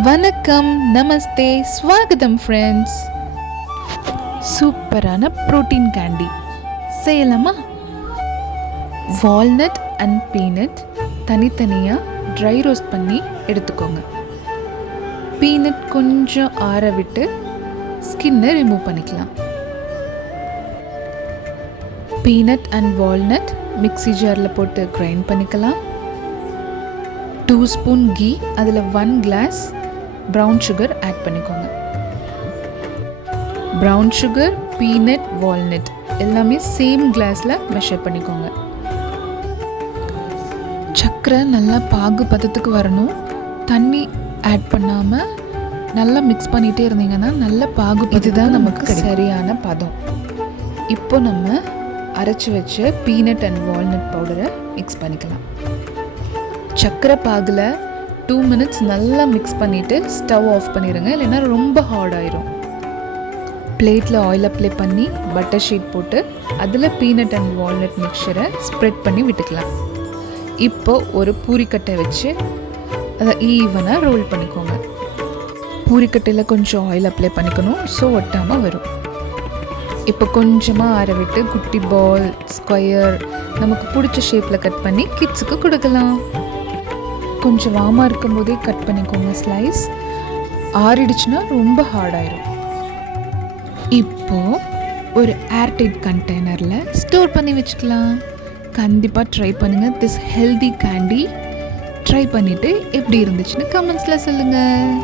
வணக்கம், நமஸ்தே, ஸ்வாகதம் ஃப்ரெண்ட்ஸ். சூப்பரான protein candy செய்யலாமா? வால்நட் அண்ட் பீனட் தனித்தனியாக ட்ரை ரோஸ்ட் பண்ணி எடுத்துக்கோங்க. பீனட் கொஞ்சம் ஆற விட்டு ஸ்கின்னை ரிமூவ் பண்ணிக்கலாம். பீனட் அண்ட் வால்நட் மிக்ஸி ஜாரில் போட்டு கிரைண்ட் பண்ணிக்கலாம். 2 ஸ்பூன் கீ, அதில் 1 கிளாஸ் ப்ரௌன் சுகர் ஆட் பண்ணிக்கோங்க. ப்ரௌன் சுகர், பீனட், வால்நட் எல்லாமே சேம் கிளாஸில் மெஷர் பண்ணிக்கோங்க. சர்க்கரை நல்லா பாகு பதத்துக்கு வரணும். தண்ணி ஆட் பண்ணாமல் நல்லா மிக்ஸ் பண்ணிகிட்டே இருந்தீங்கன்னா நல்ல பாகு. இதுதான் நமக்கு சரியான பதம். இப்போ நம்ம அரைச்சி வச்ச பீனட் அண்ட் வால்நட் பவுடரை மிக்ஸ் பண்ணிக்கலாம். சர்க்கரை பாகில் 2 மினிட்ஸ் நல்லா மிக்ஸ் பண்ணிவிட்டு ஸ்டவ் ஆஃப் பண்ணிடுங்க, இல்லைன்னா ரொம்ப ஹார்ட் ஆயிரும். பிளேட்டில் ஆயில் அப்ளை பண்ணி பட்டர் ஷீட் போட்டு அதில் பீனட் அண்ட் வால்நட் மிக்சரை ஸ்ப்ரெட் பண்ணி விட்டுக்கலாம். இப்போ ஒரு பூரிக்கட்டை வச்சு அதை ஈவனாக ரோல் பண்ணிக்கோங்க. பூரிக்கட்டையில் கொஞ்சம் ஆயில் அப்ளை பண்ணிக்கணும், ஸோ ஒட்டாமல் வரும். இப்போ கொஞ்சமாக ஆற விட்டு குட்டி பால், ஸ்கொயர் நமக்கு பிடிச்ச ஷேப்பில் கட் பண்ணி கிட்ஸுக்கு கொடுக்கலாம். கொஞ்சம் வார்மாக இருக்கும்போதே கட் பண்ணிக்கோங்க ஸ்லைஸ். ஆறிடுச்சுன்னா ரொம்ப ஹார்டாயிரும். இப்போது ஒரு ஏர்டைட் கண்டெய்னரில் ஸ்டோர் பண்ணி வச்சுக்கலாம். கண்டிப்பாக ட்ரை பண்ணுங்கள். திஸ் ஹெல்தி கேண்டி ட்ரை பண்ணிவிட்டு எப்படி இருந்துச்சுன்னு கமெண்ட்ஸில் சொல்லுங்கள்.